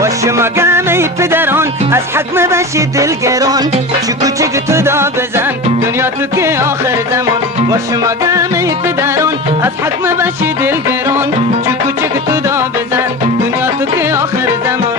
وشما گمی پدران از حکم بشی دلگران چی کوچک تو دا بزن دنیا تو که آخر زمان وشما گمی پدران از حکم بشی دلگران چی کوچک تو دا بزن دنیا تو که آخر زمان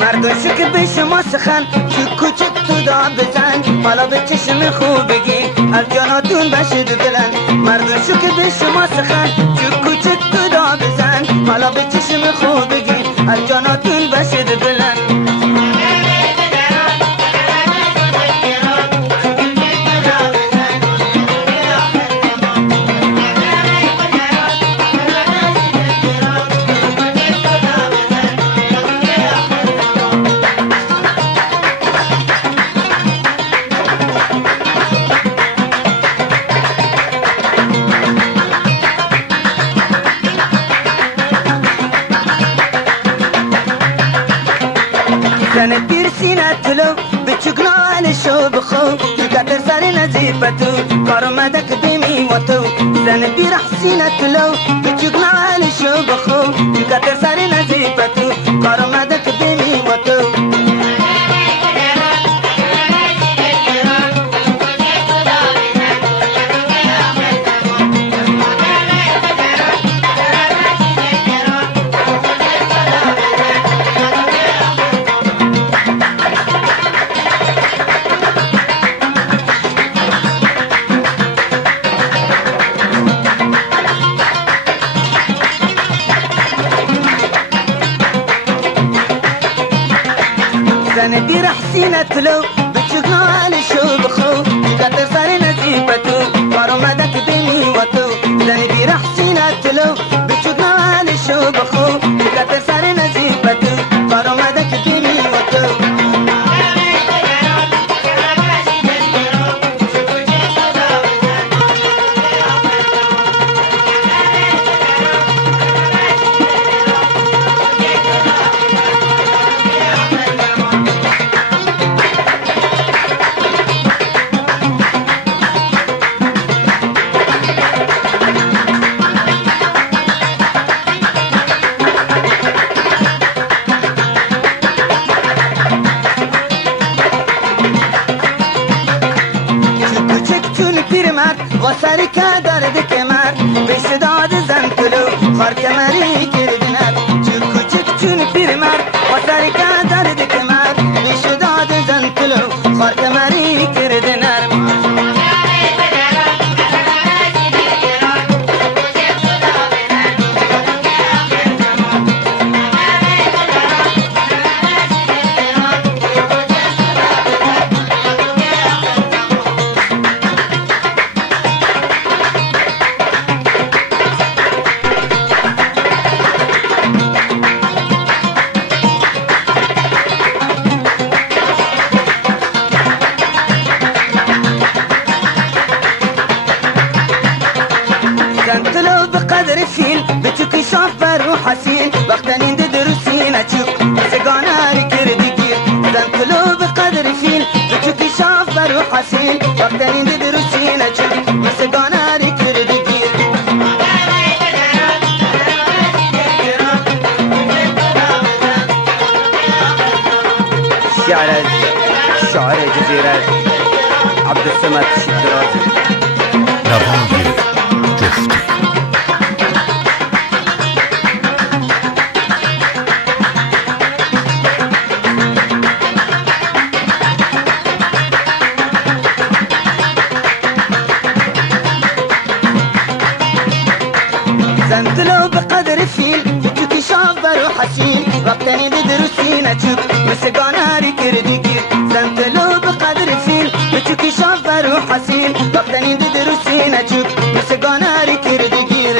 مردم شکر به شما سخن چی کوچک تو دا بزن حالا به چشم خوب بگی از جاناتون بشید بلند مردم شکر به شما سخن چی کوچک تو دا بزن حالا به چشم خوب بگی از جاناتون بشید بلند زن پیر سینه تلو به چکنا علشو بخو کتر سر نزیفتو کارو مدک بیمی و تو زن پیر سینه تلو به چکنا علشو بخو کتر سر نزیفتو کارو مدک بیمی و تو زن بیر حسینه تلو بچگنا علشو بخو کتر سر نزیفتو کارو مدک بینی و تو زن بیر حسینه تلو بچگنا علشو بخو کتر سر نزیفتو کارو مدک بینی و تو و سری که درد کمر پیش داد زن کلو خار کمری کردنر چو کوچک چون پیر مرد و سری که درد کمر پیش داد زن کلو خار کمری کردنر تلو بقدر فيل بتشوكي شافر وحسين وقتنين دروسين اشوف سقانا ركردكير تلو بقدر فيل بتشوكي شافر وحسين وقتنين دروسين اشوف سقانا ركردكير شعر جزيرة عبد الصمد الشدرازي نوای جفتی زنتلو بقدر فيل بتشوكي شافر وحسين وقتني دروسين اشوف مسقانا ركردكير زنتلو بقدر فيل بتشوكي شافر وحسين وقتني دروسين اشوف مسقانا ركردكير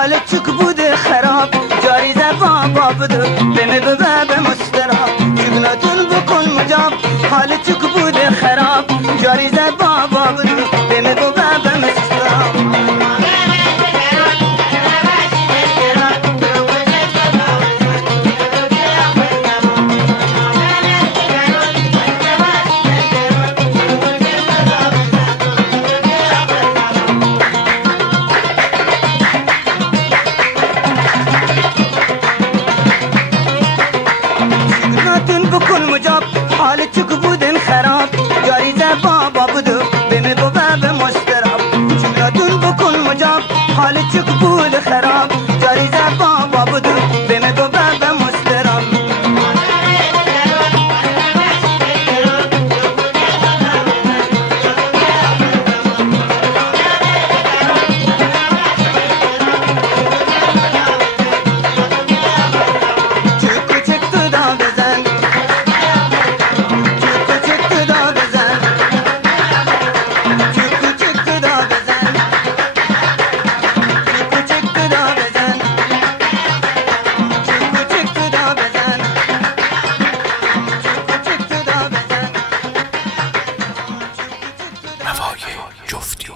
حال چک بوده خراب جاری زبان بابدو بمه ببه به مستراب چکناتون بکن مجاب حال چک بوده خراب جاری زبان بابدو بمه ببه به مستراب بکن مجاب حال چک بودن خراب جاری زبان بابدو بمه بابا به مستراب چکناتون بکن مجاب حال چک بود خراب جاری زبان بابدو بمه بابا به مستراب نوای جفتی